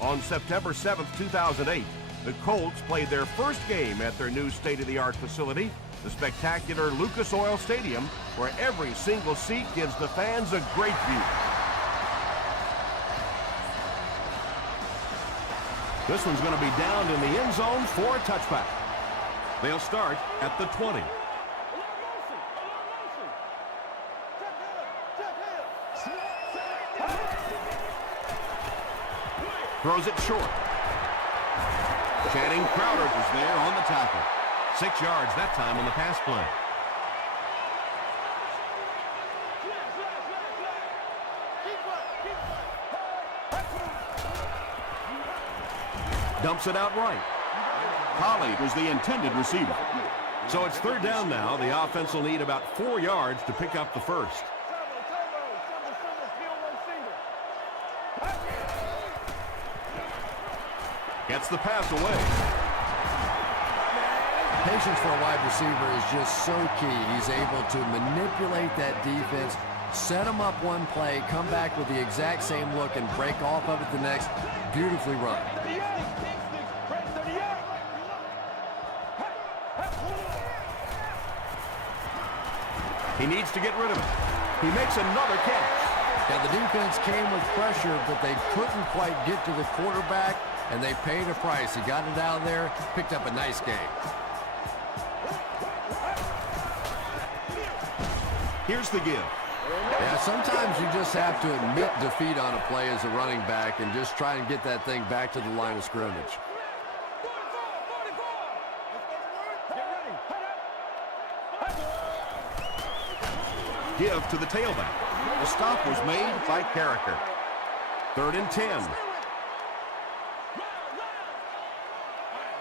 On September 7th, 2008, the Colts played their first game at their new state-of-the-art facility, the spectacular Lucas Oil Stadium, where every single seat gives the fans a great view. This one's going to be downed in the end zone for a touchback. They'll start at the 20. Throws it short. Channing Crowder was there on the tackle. 6 yards that time on the pass play. Dumps it out right. Colley was the intended receiver. So it's third down now. The offense will need about 4 yards to pick up the first. Gets the pass away. Patience for a wide receiver is just so key. He's able to manipulate that defense, set them up one play, come back with the exact same look, and break off of it the next. Beautifully run. He needs to get rid of it. He makes another catch. Yeah, the defense came with pressure, but they couldn't quite get to the quarterback, and they paid a price. He got it out there, picked up a nice game. Here's the give. Yeah, sometimes you just have to admit defeat on a play as a running back and just try and get that thing back to the line of scrimmage. Give to the tailback. The stop was made by Carricker. 3rd and 10.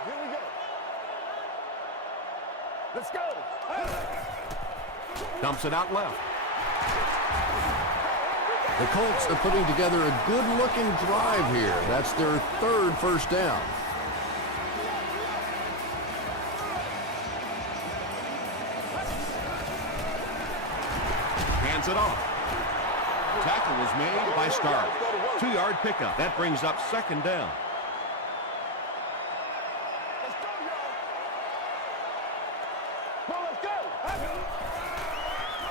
Here we go. Let's go. Dumps it out left. The Colts are putting together a good-looking drive here. That's their 3rd first down. Hands it off. Tackle was made by Stark. 2-yard pickup. That brings up 2nd down.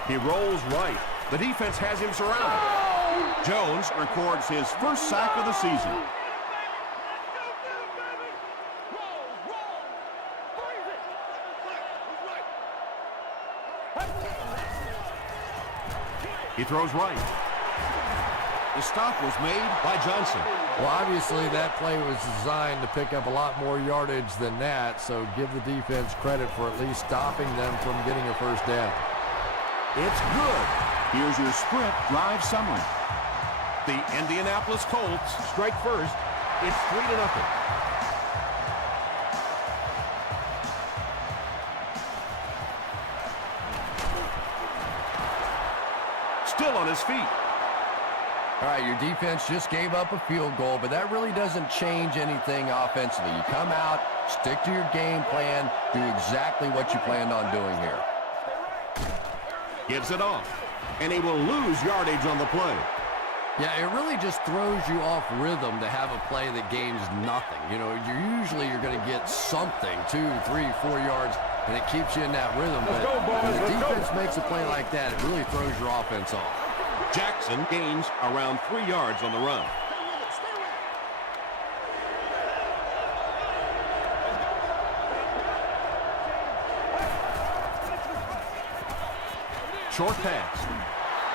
He rolls right. The defense has him surrounded. Jones records his first sack of the season. He throws right. The stop was made by Johnson. Well, obviously that play was designed to pick up a lot more yardage than that, so give the defense credit for at least stopping them from getting a first down. It's good. Here's your sprint drive summary. The Indianapolis Colts strike first. It's 3-0. Still on his feet. All right, your defense just gave up a field goal, but that really doesn't change anything offensively. You come out, stick to your game plan, do exactly what you planned on doing here. Gives it off, and he will lose yardage on the play. Yeah, it really just throws you off rhythm to have a play that gains nothing. You know, you're going to get something, 2, 3, 4 yards, and it keeps you in that rhythm. But when the defense makes a play like that, it really throws your offense off. Jackson gains around 3 yards on the run. Short pass.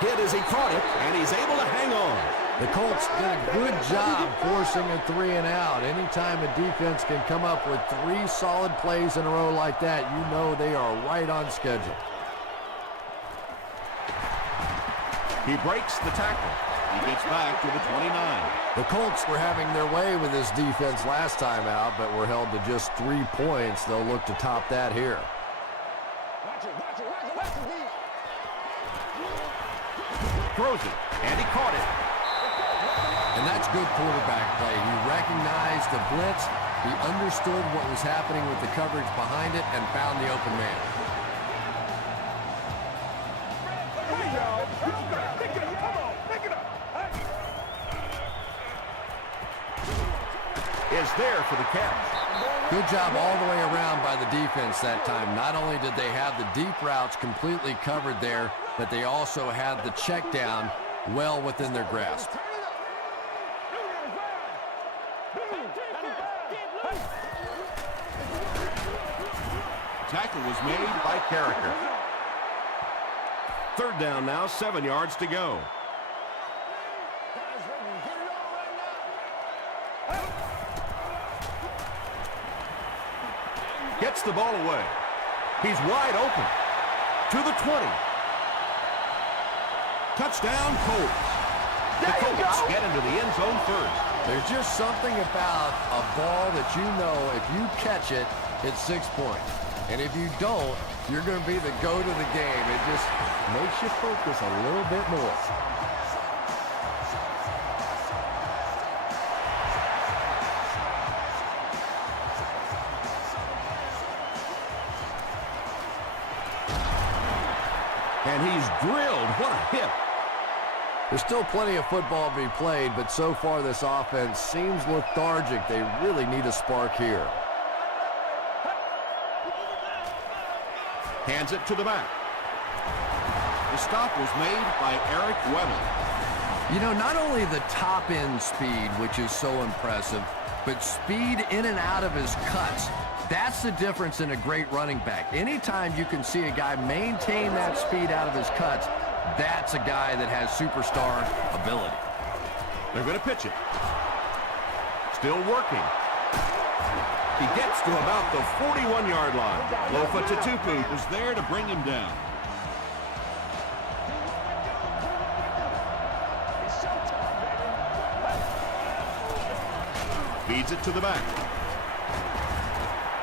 Hit as he caught it, and he's able to hang on. The Colts did a good job forcing a 3 and out. Anytime a defense can come up with 3 solid plays in a row like that, you know they are right on schedule. He breaks the tackle. He gets back to the 29. The Colts were having their way with this defense last time out, but were held to just 3 points. They'll look to top that here. Throws it, and he caught it. And that's good quarterback play. He recognized the blitz, he understood what was happening with the coverage behind it, and found the open man. is there for the catch. Good job all the way around by the defense that time. Not only did they have the deep routes completely covered there, but they also had the check down well within their grasp. Tackle was made by Carricker. Third down now, 7 yards to go. Gets the ball away. He's wide open. To the 20. Touchdown, Colts. The Colts get into the end zone first. There's just something about a ball that you know if you catch it, it's 6 points. And if you don't, you're going to be the go to the game. It just makes you focus a little bit more. And he's drilled. What a hit. There's still plenty of football to be played, but so far this offense seems lethargic. They really need a spark here. Hands it to the back. The stop was made by Eric Weddle. You know, not only the top end speed, which is so impressive, but speed in and out of his cuts. That's the difference in a great running back. Anytime you can see a guy maintain that speed out of his cuts, that's a guy that has superstar ability. They're going to pitch it. Still working. He gets to about the 41-yard line. Lofa Tatupu is there to bring him down. Feeds it to the back.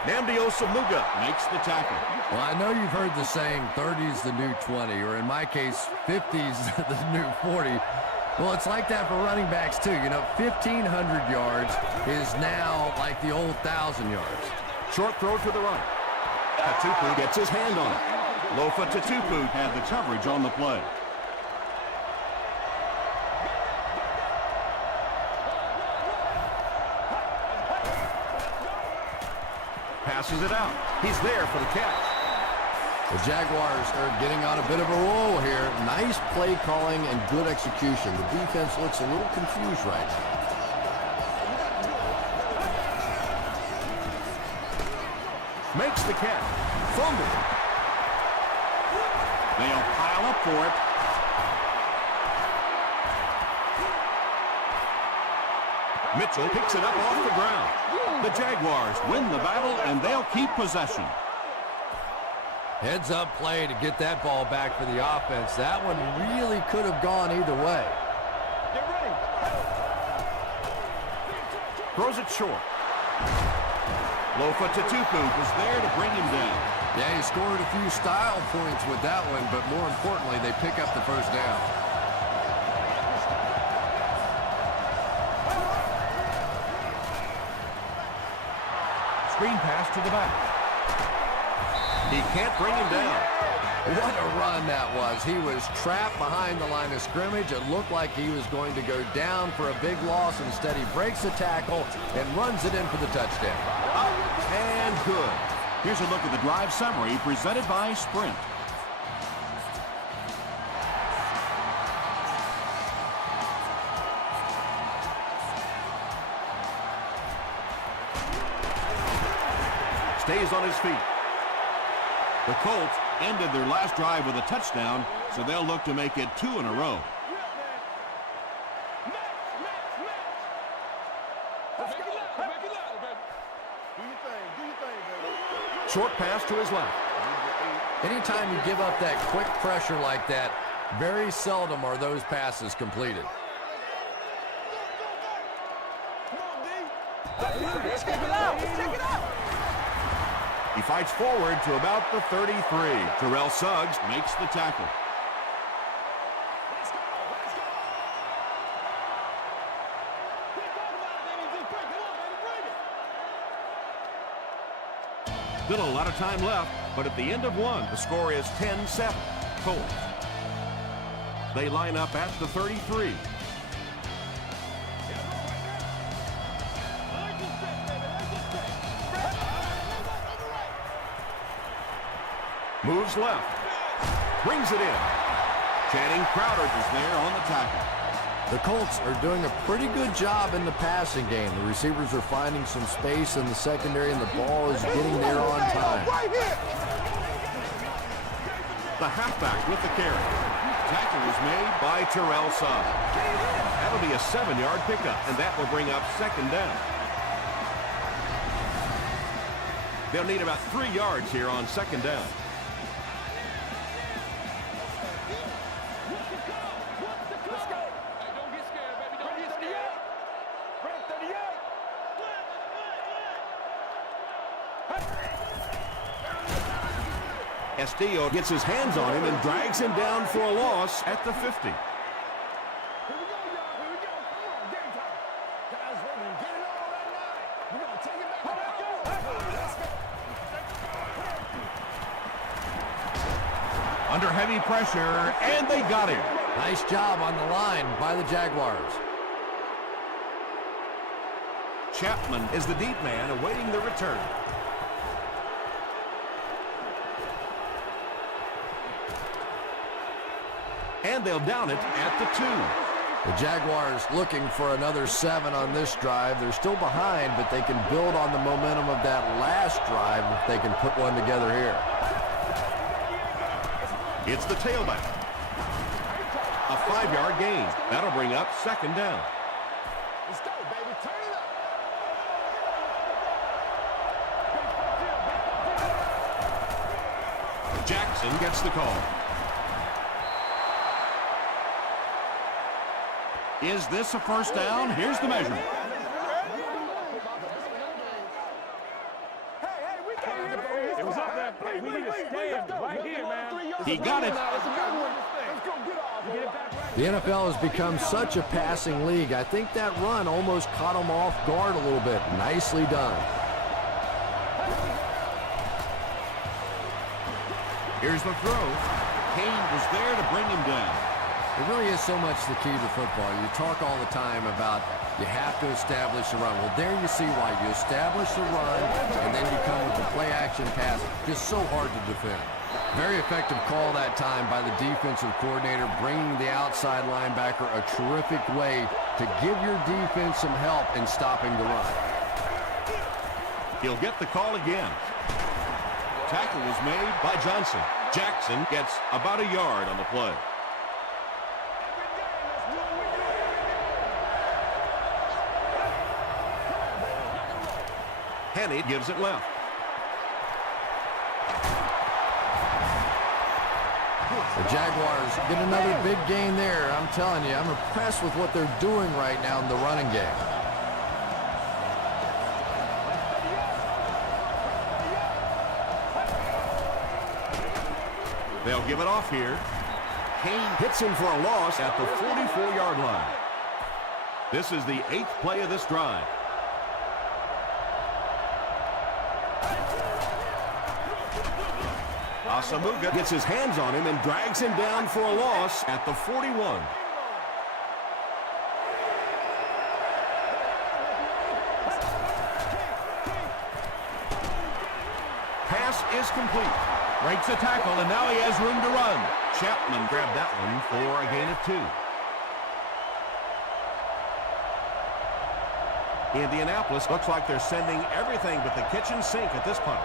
Nnamdi Osamuga makes the tackle. Well, I know you've heard the saying 30's the new 20, or in my case, 50's the new 40. Well, it's like that for running backs, too. You know, 1,500 yards is now like the old 1,000 yards. Short throw to the right. Tatupu gets his hand on it. Lofa Tatupu had the coverage on the play. Passes it out. He's there for the catch. The Jaguars are getting on a bit of a roll here. Nice play calling and good execution. The defense looks a little confused right now. Makes the catch. Fumble. They'll pile up for it. Mitchell picks it up off the ground. The Jaguars win the battle, and they'll keep possession. Heads up play to get that ball back for the offense. That one really could have gone either way. Throws it short. Lofa Tatupu was there to bring him down. Yeah, he scored a few style points with that one, but more importantly, they pick up the first down. Screen pass to the back. He can't bring him down. What a run that was. He was trapped behind the line of scrimmage. It looked like he was going to go down for a big loss. Instead, he breaks the tackle and runs it in for the touchdown. Up and good. Here's a look at the drive summary presented by Sprint. Stays on his feet. The Colts ended their last drive with a touchdown, so they'll look to make it 2 in a row. Short pass to his left. Anytime you give up that quick pressure like that, very seldom are those passes completed. Let's check it out. Let's check it out. He fights forward to about the 33. Terrell Suggs makes the tackle. Let's go. Let's go. Keep talking about it, baby. Just break it up, baby. Break it. Still a lot of time left, but at the end of one, the score is 10-7. Colts. They line up at the 33. Moves left. Brings it in. Channing Crowder is there on the tackle. The Colts are doing a pretty good job in the passing game. The receivers are finding some space in the secondary, and the ball is getting there on time. The halfback with the carry. Tackle is made by Terrell Suggs. That'll be a 7-yard pickup, and that will bring up second down. They'll need about 3 yards here on second down. Castillo gets his hands on him and drags him down for a loss at the 50. Under heavy pressure, and they got him. Nice job on the line by the Jaguars. Chapman is the deep man awaiting the return. And they'll down it at the 2. The Jaguars looking for another 7 on this drive. They're still behind, but they can build on the momentum of that last drive if they can put one together here. It's the tailback. A 5-yard gain. That'll bring up second down. Let's go, baby. Turn it up. Jackson gets the call. Is this a first down? Here's the measurement. It was up there. We need to stand right here, man. He got it. The NFL has become such a passing league. I think that run almost caught him off guard a little bit. Nicely done. Here's the throw. Kane was there to bring him down. It really is so much the key to football. You talk all the time about you have to establish a run. Well, there you see why. You establish the run, and then you come with the play-action pass. Just so hard to defend. Very effective call that time by the defensive coordinator, bringing the outside linebacker a terrific way to give your defense some help in stopping the run. He'll get the call again. Tackle was made by Johnson. Jackson gets about a yard on the play. Henney gives it left. The Jaguars get another big gain there. I'm telling you, I'm impressed with what they're doing right now in the running game. They'll give it off here. Kane hits him for a loss at the 44-yard line. This is the 8th play of this drive. Asamuga gets his hands on him and drags him down for a loss at the 41. Pass is complete. Breaks a tackle, and now he has room to run. Chapman grabbed that one for a gain of 2. Indianapolis looks like they're sending everything but the kitchen sink at this point.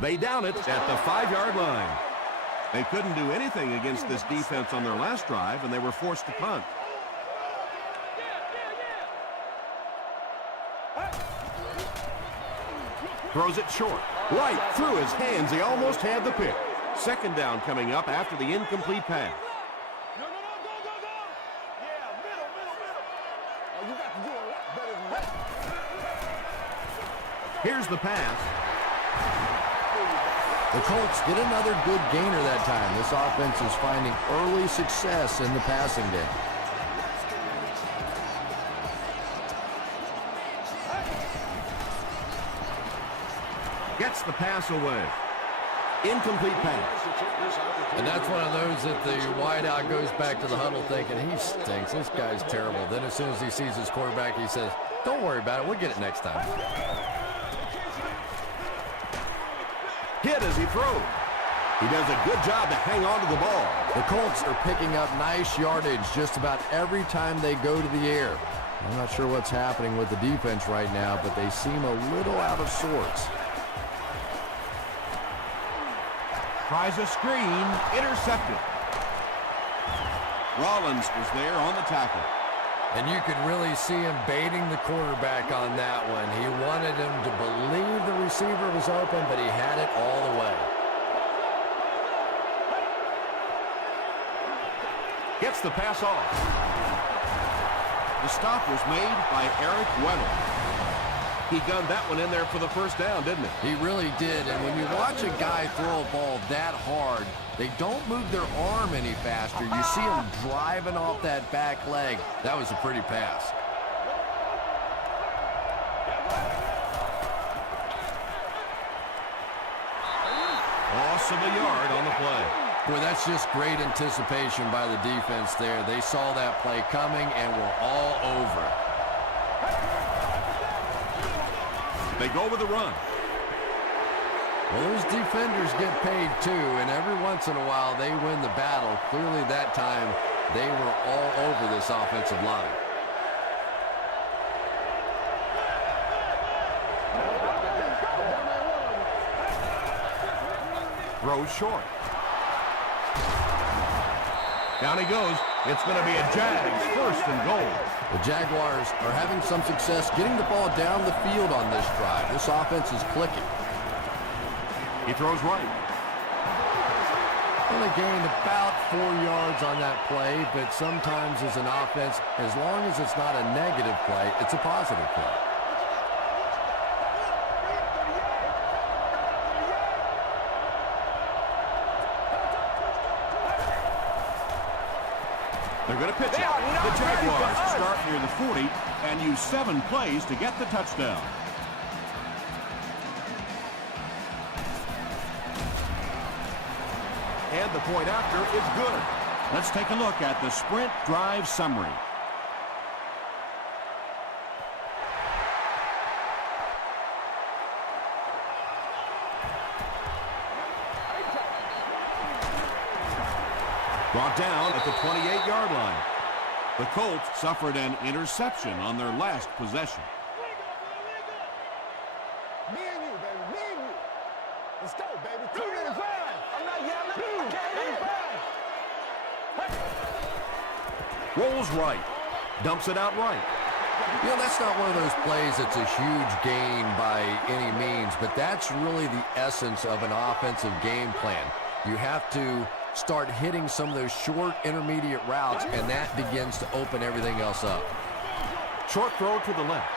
They down it at the 5-yard line. They couldn't do anything against this defense on their last drive, and they were forced to punt. Throws it short. Right through his hands. He almost had the pick. Second down coming up after the incomplete pass. Go. Yeah, middle. Oh, you got to do a lot better than that. Here's the pass. The Colts get another good gainer that time. This offense is finding early success in the passing game. Gets the pass away. Incomplete pass. And that's one of those that the wideout goes back to the huddle thinking, he stinks, this guy's terrible. Then as soon as he sees his quarterback, he says, don't worry about it, we'll get it next time. Hit as he throws. He does a good job to hang on to the ball. The Colts are picking up nice yardage just about every time they go to the air. I'm not sure what's happening with the defense right now, but they seem a little out of sorts. Tries a screen, intercepted. Rollins was there on the tackle. And you could really see him baiting the quarterback on that one. He wanted him to believe the receiver was open, but he had it all the way. Gets the pass off. The stop was made by Eric Weddle. He gunned that one in there for the first down, didn't he? He really did. And when you watch a guy throw a ball that hard, they don't move their arm any faster. You see him driving off that back leg. That was a pretty pass. Loss of a yard on the play. Boy, that's just great anticipation by the defense there. They saw that play coming and were all over it. They go with a run. Well, those defenders get paid too, and every once in a while they win the battle. Clearly that time they were all over this offensive line. Throws short. Down he goes. It's going to be a Jags first and goal. The Jaguars are having some success getting the ball down the field on this drive. This offense is clicking. He throws right. Only gained about 4 yards on that play, but sometimes as an offense, as long as it's not a negative play, it's a positive play. They're going to pitch it. The Jaguars start near the 40 and use 7 plays to get the touchdown. And the point after is good. Let's take a look at the sprint drive summary. Brought down at the 28-yard line. The Colts suffered an interception on their last possession. Me and you, baby. Me and you. Let's go, baby. 2 minutes. I'm not yelling. Rolls right. Dumps it out right. You know, that's not one of those plays that's a huge gain by any means, but that's really the essence of an offensive game plan. You have to start hitting some of those short intermediate routes, and that begins to open everything else up. Short throw to the left.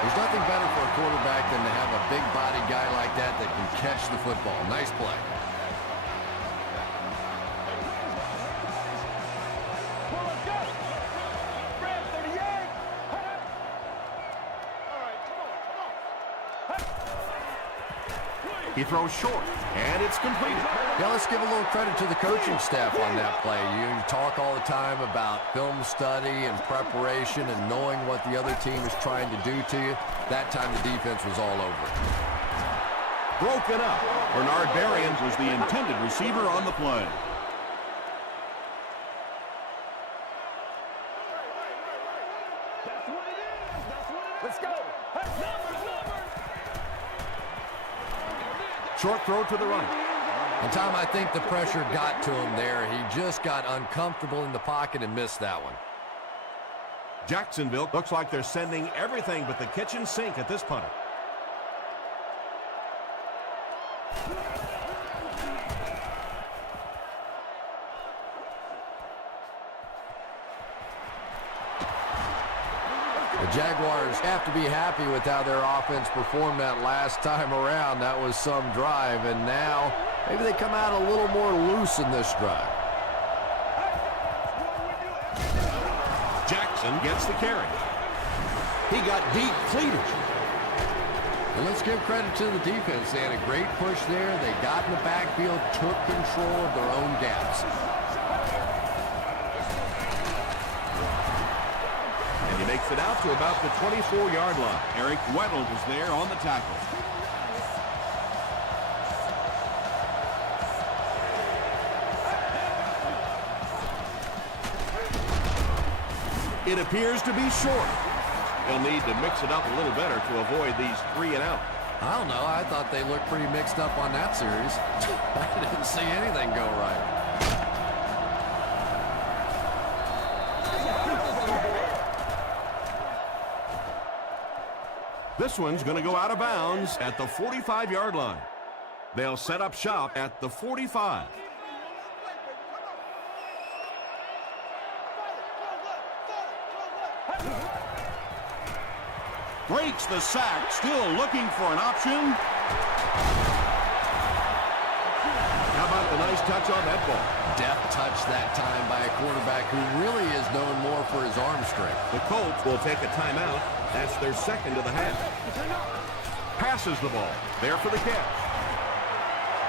There's nothing better for a quarterback than to have a big body guy like that that can catch the football. Nice play. He throws short, and it's completed. Yeah, let's give a little credit to the coaching staff on that play. You talk all the time about film study and preparation and knowing what the other team is trying to do to you. That time the defense was all over it. Broken up. Bernard Berrien was the intended receiver on the play. Let's go. Short throw to the right. And Tom, I think the pressure got to him there. He just got uncomfortable in the pocket and missed that one. Jacksonville looks like they're sending everything but the kitchen sink at this punter. The Jaguars have to be happy with how their offense performed that last time around. That was some drive, and now maybe they come out a little more loose in this drive. Jackson Gets the carry. He got deep cleavage. And let's give credit to the defense. They had a great push there. They got in the backfield, took control of their own gaps. And he makes it out to about the 24-yard line. Eric Weddle was there on the tackle. It appears to be short. He'll need to mix it up a little better to avoid these 3 and out. I don't know. I thought they looked pretty mixed up on that series. I didn't see anything go right. This one's going to go out of bounds at the 45-yard line. They'll set up shop at the 45. Breaks the sack, still looking for an option. How about the nice touch on that ball? Deft touch that time by a quarterback who really is known more for his arm strength. The Colts will take a timeout. That's their second of the half. Passes the ball. There for the catch.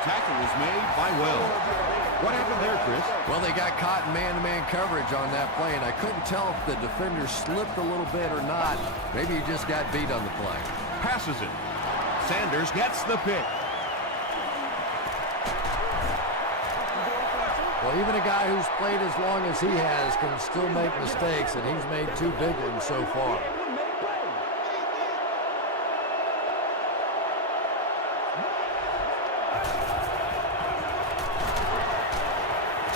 Tackle was made by Well. What happened there, Chris? Well, they got caught in man-to-man coverage on that play, and I couldn't tell if the defender slipped a little bit or not. Maybe he just got beat on the play. Passes it. Sanders gets the pick. Well, even a guy who's played as long as he has can still make mistakes, and he's made 2 big ones so far.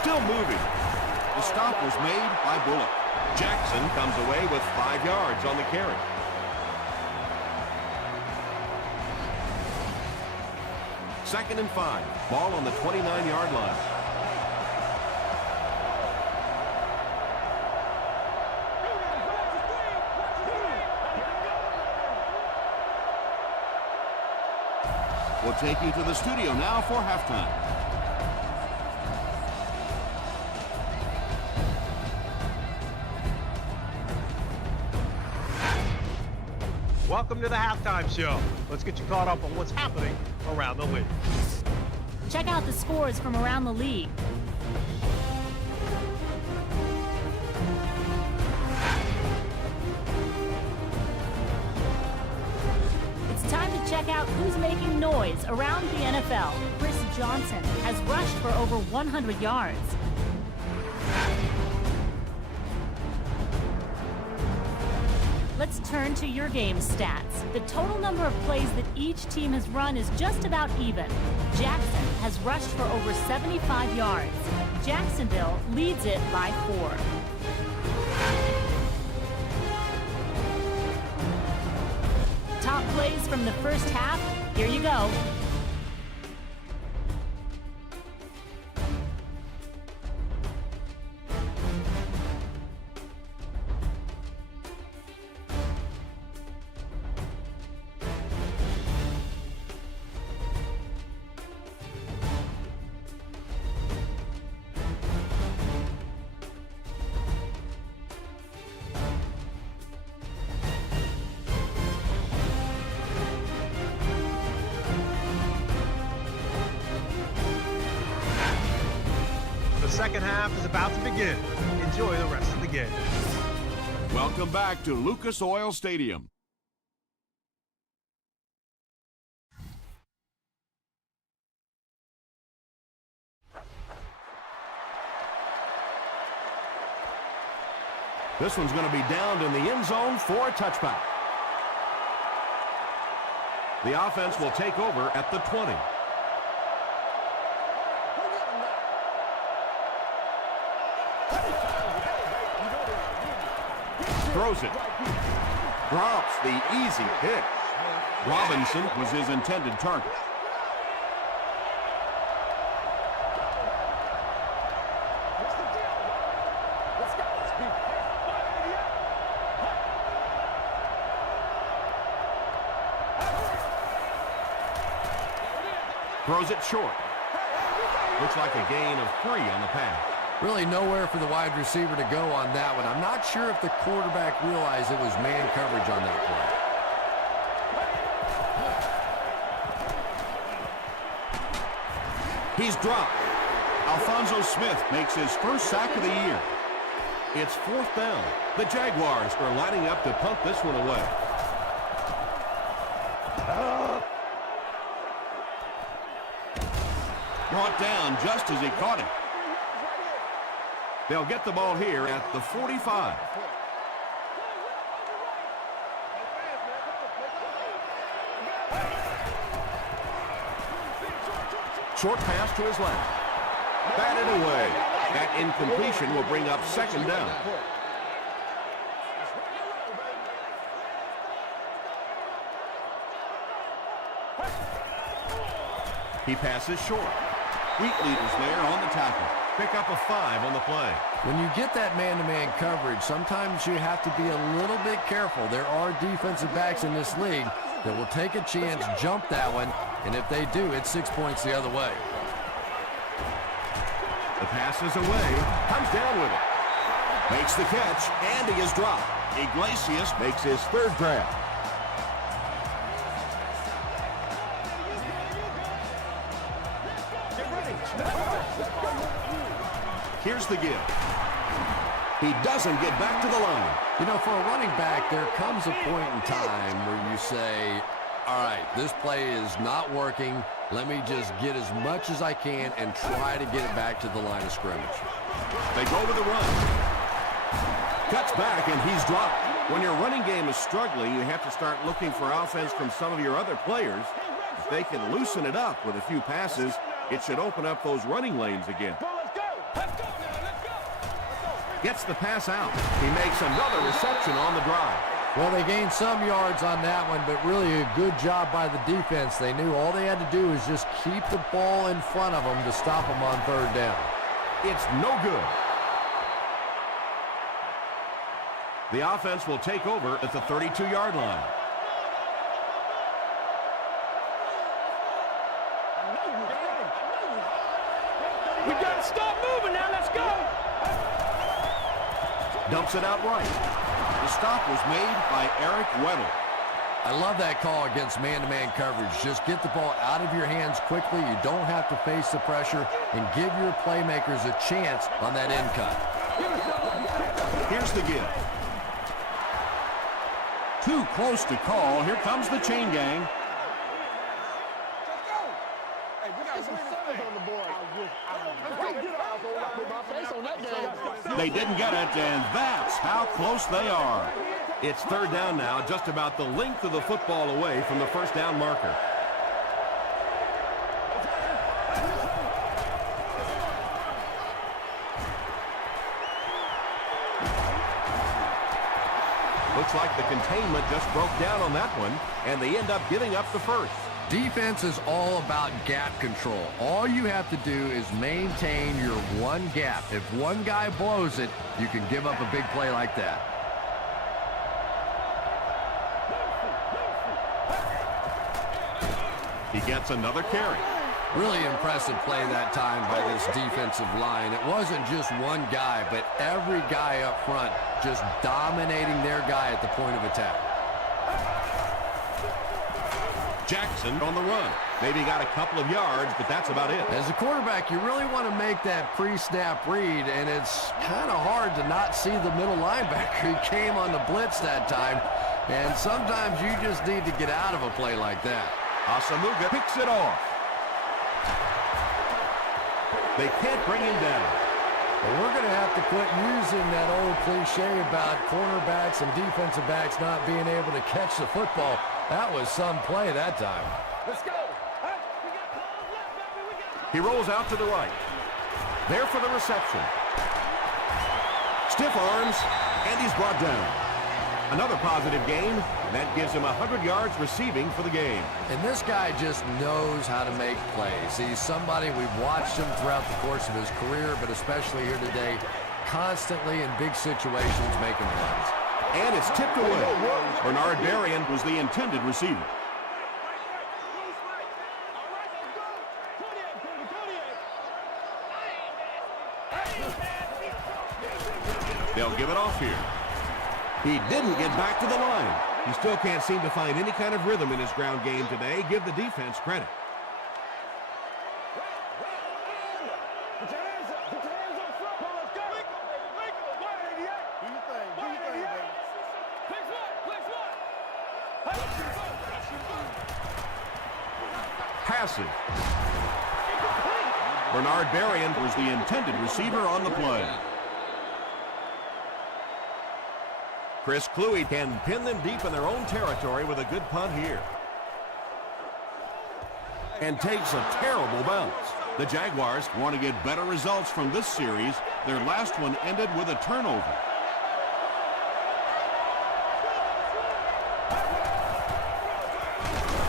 Still moving. The stop was made by Bullock. Jackson comes away with 5 yards on the carry. Second and 5. Ball on the 29-yard line. We'll take you to the studio now for halftime. Welcome to the halftime show. Let's get you caught up on what's happening around the league. Check out the scores from around the league. It's time to check out who's making noise around the NFL. Chris Johnson has rushed for over 100 yards. Let's turn to your game stats. The total number of plays that each team has run is just about even. Jackson has rushed for over 75 yards. Jacksonville leads it by 4. Top plays from the first half, here you go. The second half is about to begin. Enjoy the rest of the game. Welcome back to Lucas Oil Stadium. This one's going to be downed in the end zone for a touchback. The offense will take over at the 20. Throws it. Drops the easy pick. Robinson was his intended target. Throws it short. Looks like a gain of 3 on the pass. Really nowhere for the wide receiver to go on that one. I'm not sure if the quarterback realized it was man coverage on that play. He's dropped. Alfonso Smith makes his first sack of the year. It's 4th down. The Jaguars are lining up to punt this one away. Brought down just as he caught it. They'll get the ball here at the 45. Short pass to his left. Batted away. That incompletion will bring up 2nd down. He passes short. Wheatley is there on the tackle. Pick up a 5 on the play. When you get that man-to-man coverage, sometimes you have to be a little bit careful. There are defensive backs in this league that will take a chance, jump that one, and if they do, it's 6 points the other way. The pass is away. Comes down with it. Makes the catch, and he is dropped. Iglesias Makes his 3rd grab. Here's the give. He doesn't get back to the line. You know, for a running back, there comes a point in time where you say, all right, this play is not working. Let me just get as much as I can and try to get it back to the line of scrimmage. They go with the run. Cuts back, and he's dropped. When your running game is struggling, you have to start looking for offense from some of your other players. If they can loosen it up with a few passes, it should open up those running lanes again. Gets the pass out. He makes another reception on the drive. Well, they gained some yards on that one, but really a good job by the defense. They knew all they had to do is just keep the ball in front of them to stop them on 3rd down. It's no good. The offense will take over at the 32-yard line. We got to stop moving now. Let's go. Dumps it out right. The stop was made by Eric Weddle. I love that call against man-to-man coverage. Just get the ball out of your hands quickly. You don't have to face the pressure, and give your playmakers a chance on that end cut. Here's the give. Too close to call. Here comes the chain gang. They didn't get it, and that's how close they are. It's 3rd down now, just about the length of the football away from the 1st down marker. Looks like the containment just broke down on that one, and they end up giving up the 1st. Defense is all about gap control. All you have to do is maintain your one gap. If one guy blows it, you can give up a big play like that. He gets another carry. Really impressive play that time by this defensive line. It wasn't just one guy, but every guy up front just dominating their guy at the point of attack. Jackson on the run. Maybe got a couple of yards, but that's about it. As a quarterback, you really want to make that pre-snap read, and it's kind of hard to not see the middle linebacker. He came on the blitz that time, and sometimes you just need to get out of a play like that. Asamuga picks it off. They can't bring him down. Well, we're going to have to quit using that old cliche about cornerbacks and defensive backs not being able to catch the football. That was some play that time. Let's go. He rolls out to the right. There for the reception. Stiff arms, and he's brought down. Another positive game, and that gives him 100 yards receiving for the game. And this guy just knows how to make plays. He's somebody we've watched him throughout the course of his career, but especially here today, constantly in big situations making plays. And it's tipped away. Bernard Berrien was the intended receiver. They'll give it off here. He didn't get back to the line. He still can't seem to find any kind of rhythm in his ground game today. Give the defense credit. passes. Bernard Berrien Was the intended receiver on the play. Chris Cluey can pin them deep in their own territory with a good punt here. And takes a terrible bounce. The Jaguars want to get better results from this series. Their last one ended with a turnover.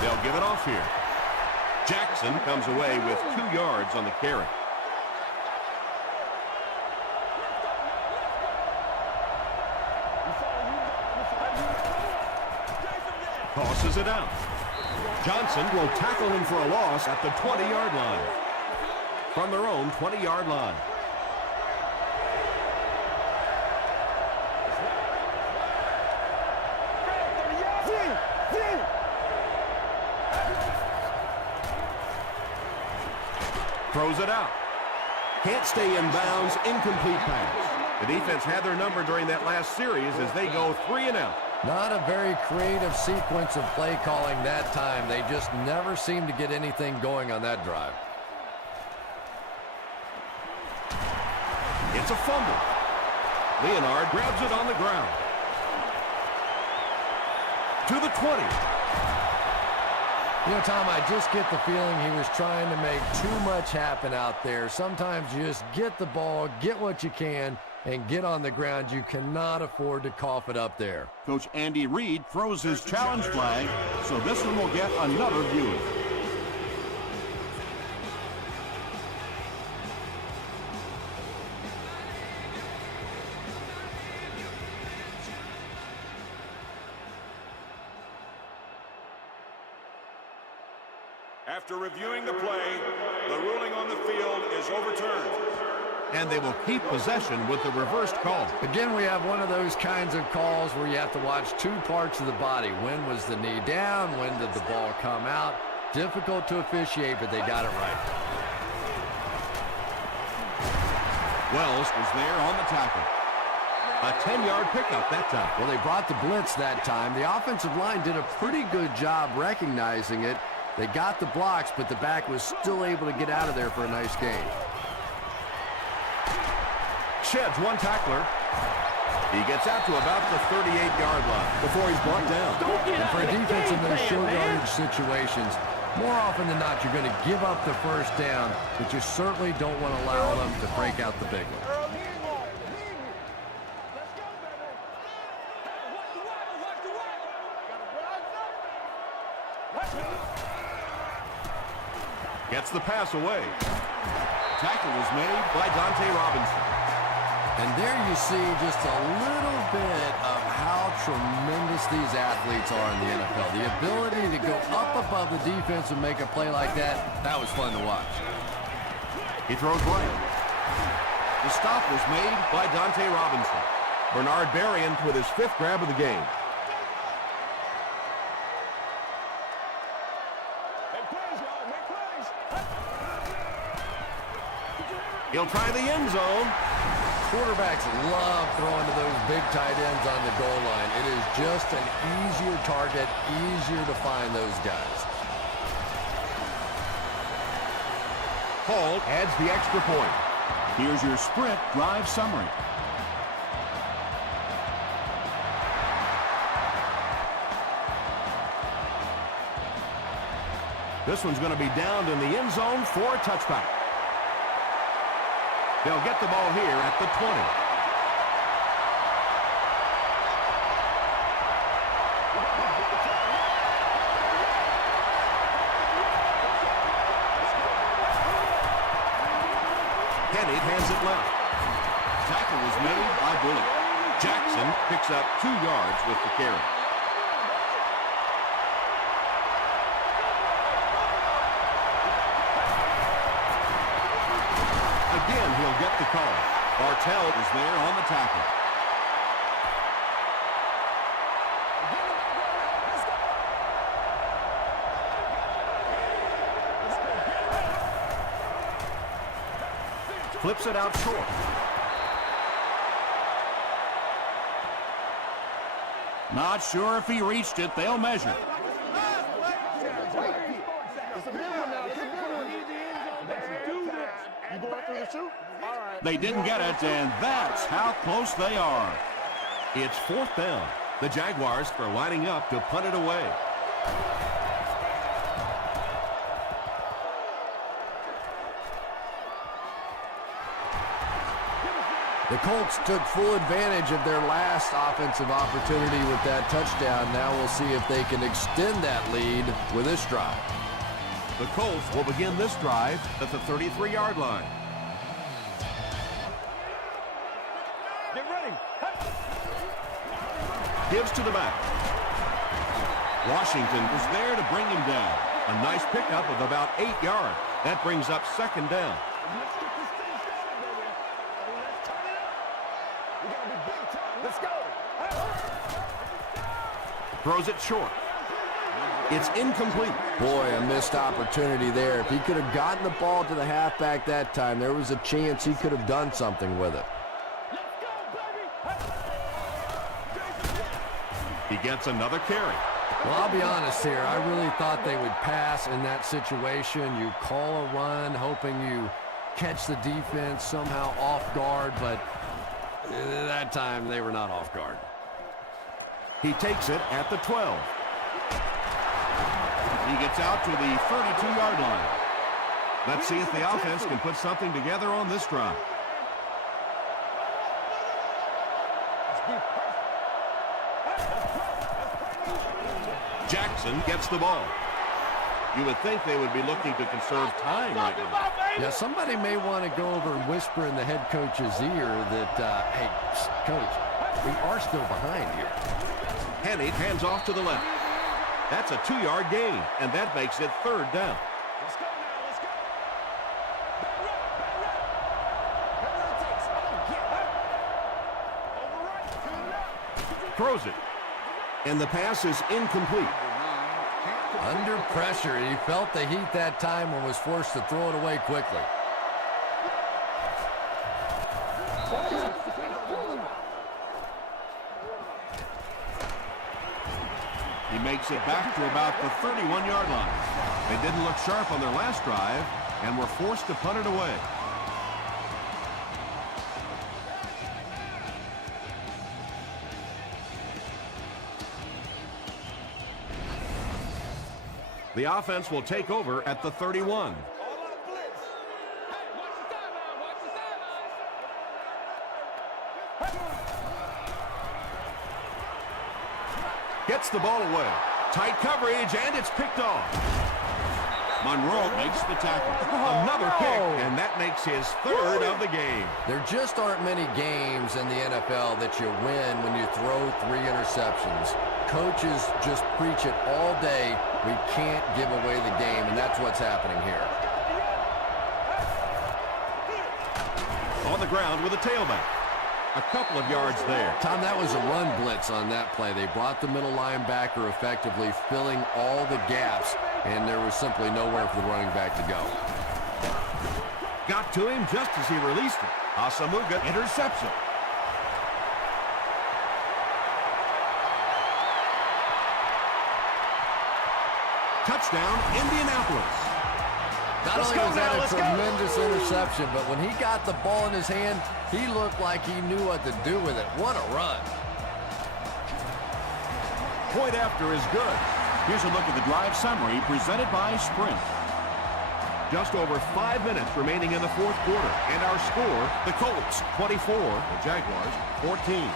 They'll give it off here. Jackson comes away with 2 yards on the carry. Tosses it out. Johnson will tackle him for a loss at the 20-yard line. From their own 20-yard line. Throws it out. Can't stay in bounds. Incomplete pass. The defense had their number during that last series as they go 3 and out. Not a very creative sequence of play calling that time. They just never seem to get anything going on that drive. It's a fumble. Leonard grabs it on the ground. To the 20. You know, Tom, I just get the feeling he was trying to make too much happen out there. Sometimes you just get the ball, get what you can, and get on the ground. You cannot afford to cough it up there. Coach Andy Reid throws his challenge flag, so this one will get another viewing. After reviewing the play, the ruling on the field is overturned. And they will keep possession with the reversed call. Again, we have one of those kinds of calls where you have to watch 2 parts of the body. When was the knee down? When did the ball come out? Difficult to officiate, but they got it right. Wells was there on the tackle. A 10-yard pickup that time. Well, they brought the blitz that time. The offensive line did a pretty good job recognizing it. They got the blocks, but the back was still able to get out of there for a nice gain. Sheds one tackler. He gets out to about the 38-yard line before he's brought down. And for a defense in those short yardage situations, more often than not, you're going to give up the first down, but you certainly don't want to allow them to break out the big one. Gets the pass away. Tackle was made by Dante Robinson. And there you see just a little bit of how tremendous these athletes are in the NFL. The ability to go up above the defense and make a play like that was fun to watch. He throws right. The stop was made by Dante Robinson. Bernard Berrien with his 5th grab of the game. He'll try the end zone. Quarterbacks love throwing to those big tight ends on the goal line. It is just an easier target, easier to find those guys. Hall adds the extra point. Here's your sprint drive summary. This one's going to be downed in the end zone for a touchback. They'll get the ball here at the 20. Kenny hands it left. Tackle was made by Bullock. Jackson picks up 2 yards with the carry. Again, he'll get the call. Bartell is there on the tackle. Flips it out short. Not sure if he reached it. They'll measure. They didn't get it, and that's how close they are. It's 4th down. The Jaguars are lining up to punt it away. The Colts took full advantage of their last offensive opportunity with that touchdown. Now we'll see if they can extend that lead with this drive. The Colts will begin this drive at the 33-yard line. Get ready. Gives to the back. Washington was there to bring him down. A nice pickup of about 8 yards. That brings up 2nd down. Let's get this thing started, baby. Hey, let's turn it up. We gotta be big time. Let's go. Throws it short. It's incomplete. Boy, a missed opportunity there. If he could have gotten the ball to the halfback that time, there was a chance he could have done something with it. Let's go, baby. He gets another carry. Well, I'll be honest here. I really thought they would pass in that situation. You call a run, hoping you catch the defense somehow off guard, but that time they were not off guard. He takes it at the 12. He gets out to the 32-yard line. Let's see if the offense can put something together on this drive. Jackson gets the ball. You would think they would be looking to conserve time right now. Yeah, somebody may want to go over and whisper in the head coach's ear that, hey, coach, we are still behind here. Hennig hands off to the left. That's a 2-yard gain, and that makes it 3rd down. Let's go now. Let's go. Override. Throws it. And the pass is incomplete. Under pressure, he felt the heat that time and was forced to throw it away quickly. He makes it back to about the 31-yard line. They didn't look sharp on their last drive and were forced to punt it away. The offense will take over at the 31. All out blitz. Hey, watch the sideline. Watch the sideline. Gets the ball away. Tight coverage, and it's picked off. Monroe makes the tackle. Another kick, and that makes his 3rd of the game. There just aren't many games in the NFL that you win when you throw 3 interceptions. Coaches just preach it all day. We can't give away the game, and that's what's happening here. On the ground with a tailback. A couple of yards there. Tom, that was a run blitz on that play. They brought the middle linebacker effectively, filling all the gaps, and there was simply nowhere for the running back to go. Got to him just as he released it. Asamuga intercepts it. Touchdown, Indianapolis. Not only was that a tremendous interception, but when he got the ball in his hand, he looked like he knew what to do with it. What a run. Point after is good. Here's a look at the drive summary presented by Sprint. Just over 5 minutes remaining in the 4th quarter. And our score, the Colts 24, the Jaguars 14.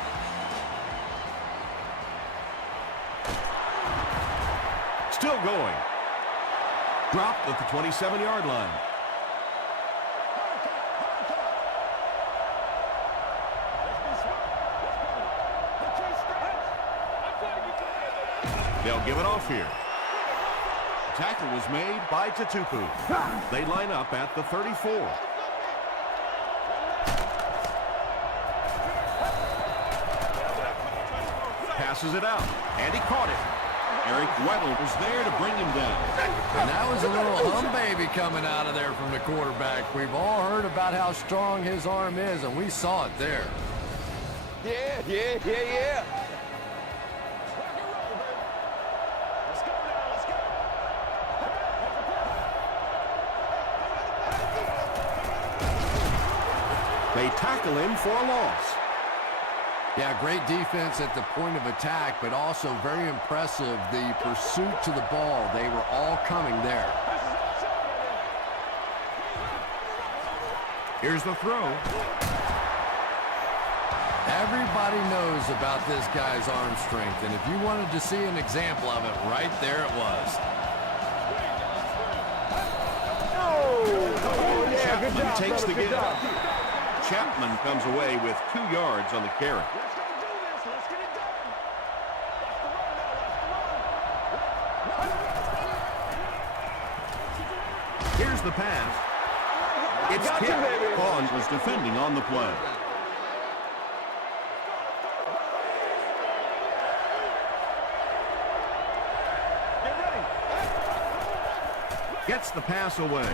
Still going. Dropped at the 27-yard line. They'll give it off here. Tackle was made by Tatupu. They line up at the 34. Passes it out, and he caught it. Eric Weddle was there to bring him down. And that was a little hum baby coming out of there from the quarterback. We've all heard about how strong his arm is, and we saw it there. Yeah. They tackle him for a loss. Yeah, great defense at the point of attack, but also very impressive, the pursuit to the ball. They were all coming there. Here's the throw. Everybody knows about this guy's arm strength, and if you wanted to see an example of it, right there it was. Chapman takes the give. Chapman comes away with 2 yards on the carry. Here's the pass. It's tipped. Vaughn was defending on the play. Gets the pass away.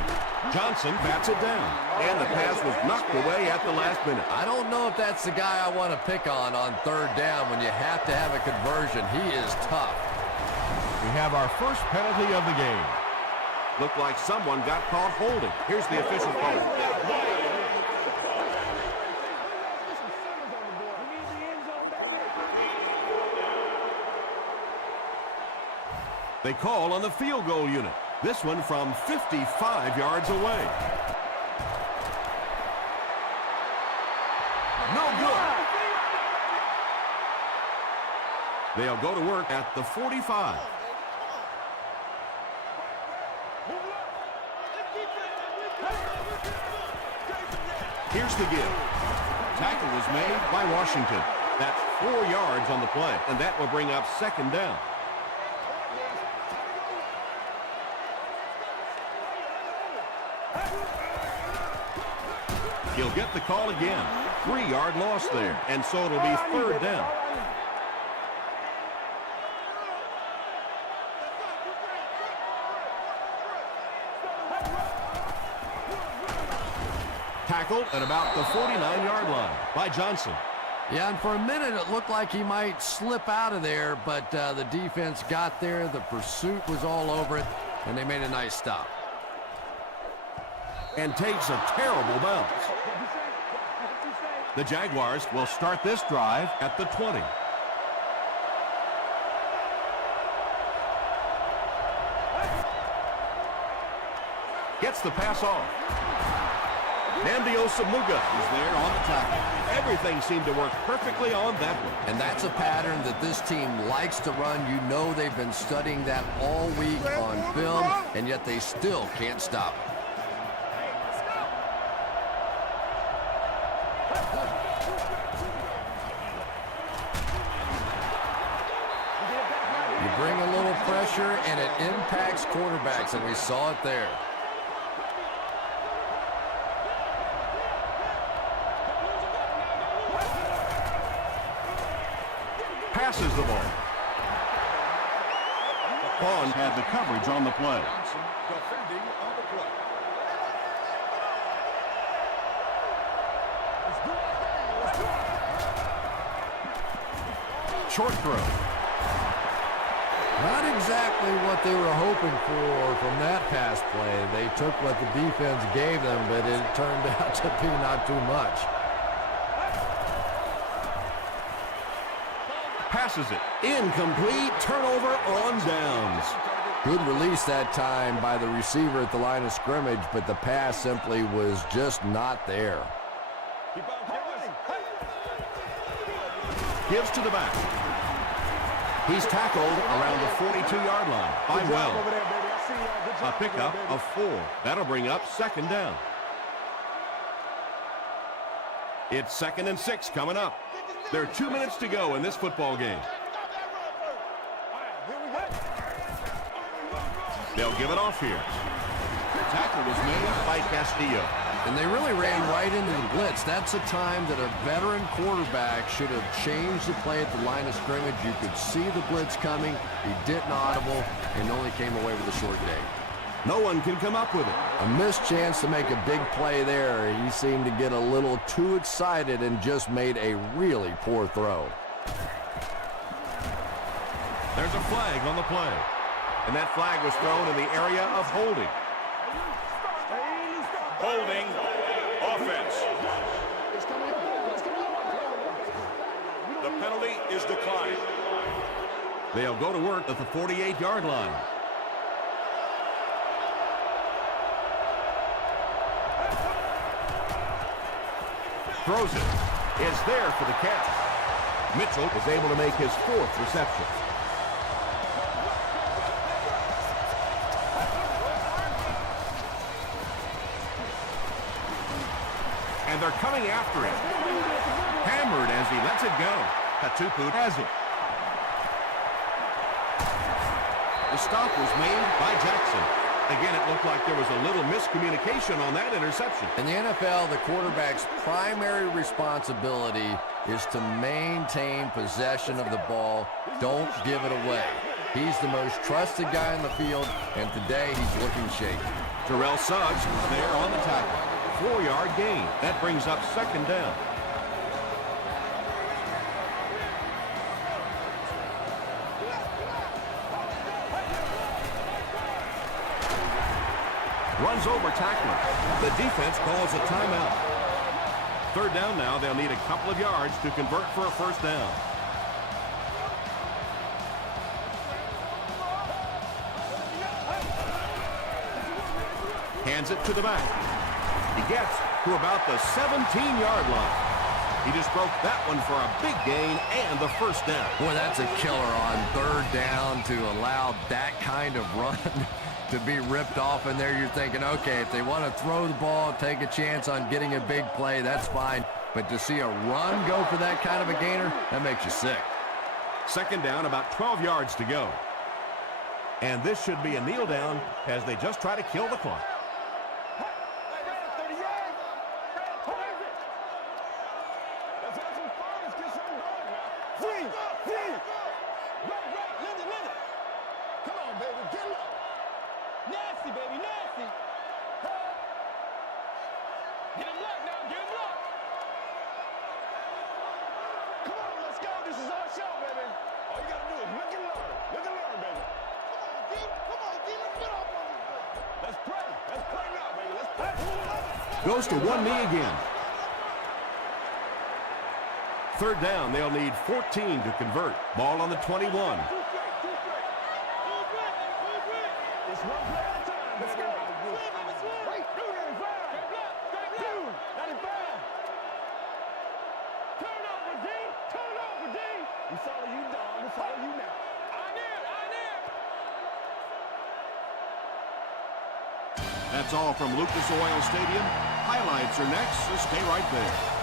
Johnson bats it down. And the pass was knocked away at the last minute. I don't know if that's the guy I want to pick on 3rd down when you have to have a conversion. He is tough. We have our first penalty of the game. Looked like someone got caught holding. Here's the official call. They call on the field goal unit. This one from 55 yards away. No good. They'll go to work at the 45. Here's the give. Tackle was made by Washington. That's 4 yards on the play, and that will bring up 2nd down. He'll get the call again. 3-yard loss there, and so it'll be 3rd down. Tackled at about the 49-yard line by Johnson. Yeah, and for a minute it looked like he might slip out of there, but the defense got there. The pursuit was all over it, and they made a nice stop. And takes a terrible bounce. The Jaguars will start this drive at the 20. Gets the pass off. Namdi Osamuga is there on the tackle. Everything seemed to work perfectly on that one. And that's a pattern that this team likes to run. You know they've been studying that all week on film, and yet they still can't stop it. You bring a little pressure, and it impacts quarterbacks, and we saw it there. Passes the ball. Vaughn had the coverage on the play. Short throw. Not exactly what they were hoping for from that pass play. They took what the defense gave them, but it turned out to be not too much. Passes it. Incomplete. Turnover on downs. Good release that time by the receiver at the line of scrimmage, but the pass simply was just not there. Gives to the back. He's tackled around the 42-yard line by Wells. A pickup of 4. That'll bring up 2nd down. It's 2nd and 6 coming up. There are 2 minutes to go in this football game. They'll give it off here. The tackle was made by Castillo. And they really ran right into the blitz. That's a time that a veteran quarterback should have changed the play at the line of scrimmage. You could see the blitz coming. He didn't audible and only came away with a short day. No one can come up with it. A missed chance to make a big play there. He seemed to get a little too excited and just made a really poor throw. There's a flag on the play. And that flag was thrown in the area of holding. Holding offense. The penalty is declined. They'll go to work at the 48-yard line. Throws it. Is there for the catch. Mitchell is able to make his 4th reception. And they're coming after him. Hammered as he lets it go. Katupu has it. The stop was made by Jackson. Again, it looked like there was a little miscommunication on that interception. In the NFL, the quarterback's primary responsibility is to maintain possession of the ball. Don't give it away. He's the most trusted guy in the field, and today he's looking shaky. Terrell Suggs there on the tackle. 4-yard gain. That brings up 2nd down. Runs over tackler. The defense calls a timeout. 3rd down now. They'll need a couple of yards to convert for a 1st down. Hands it to the back. He gets to about the 17-yard line. He just broke that one for a big gain and the 1st down. Boy, that's a killer on 3rd down to allow that kind of run to be ripped off in there. You're thinking, okay, if they want to throw the ball, take a chance on getting a big play, that's fine. But to see a run go for that kind of a gainer, that makes you sick. 2nd down, about 12 yards to go. And this should be a kneel down as they just try to kill the clock. Goes to one knee again. 3rd down, they'll need 14 to convert. Ball on the 21. That's all from Lucas Oil Stadium. Highlights are next, so stay right there.